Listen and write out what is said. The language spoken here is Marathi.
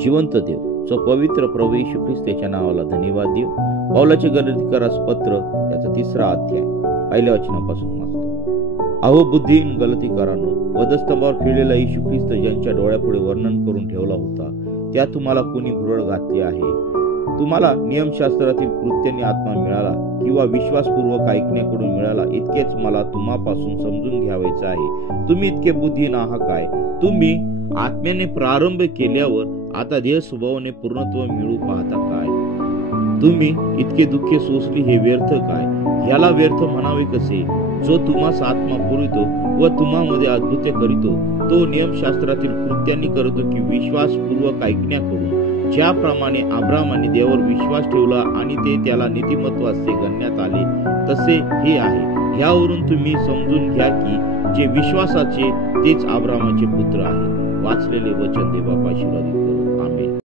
जिवंत देव, जो पवित्र प्रभू येशू ख्रिस्त याच्या नावाला धन्यवाद देऊ. पौलाचे गलातीकरास पत्र याचा 3रा अध्याय पहिल्या वचनापासून वाचतो. अहो बुद्धिहीन गलातीकरांनो, वधस्तंभावर खिळलेला येशू ख्रिस्त ज्यांच्या डोळ्यापुढे वर्णन करून ठेवला होता, त्या तुम्हाला कोणी भुरळ घातली आहे? तुम्हाला नियमशास्त्रातील कृत्यांनी आत्मा मिळाला किंवा विश्वासपूर्वक ऐकण्याकडून मिळाला, इतकेच मला तुम्हापासून समजून घ्यावायचे आहे. तुम्ही इतके बुद्धिहीन आहात काय? तुम्ही आत्म्याने प्रारंभ केल्यावर आता देह स्वभावाने पूर्णत्व मिळू पाहता काय? तुम्ही इतके दुःखे सोसली, हे व्यर्थ काय? ह्याला व्यर्थ म्हणावे कसे? जो तुम्हास आत्मा पुरवितो व तुम्हामध्ये अद्भुते करीतो, तो नियमशास्त्रातील कृत्यांनी करतो की विश्वासपूर्वक ऐकण्याकडून? ज्याप्रमाणे अब्रामाने देवावर विश्वास ठेवला आणि ते त्याला नीतिमत्व असे गणण्यात आले, तसे हे आहे. ह्यावरून तुम्ही समजून घ्या की जे विश्वासाचे तेच अब्रामाचे पुत्र आहे. वाचलेले वचन देव बापा आशीर्वादित करो.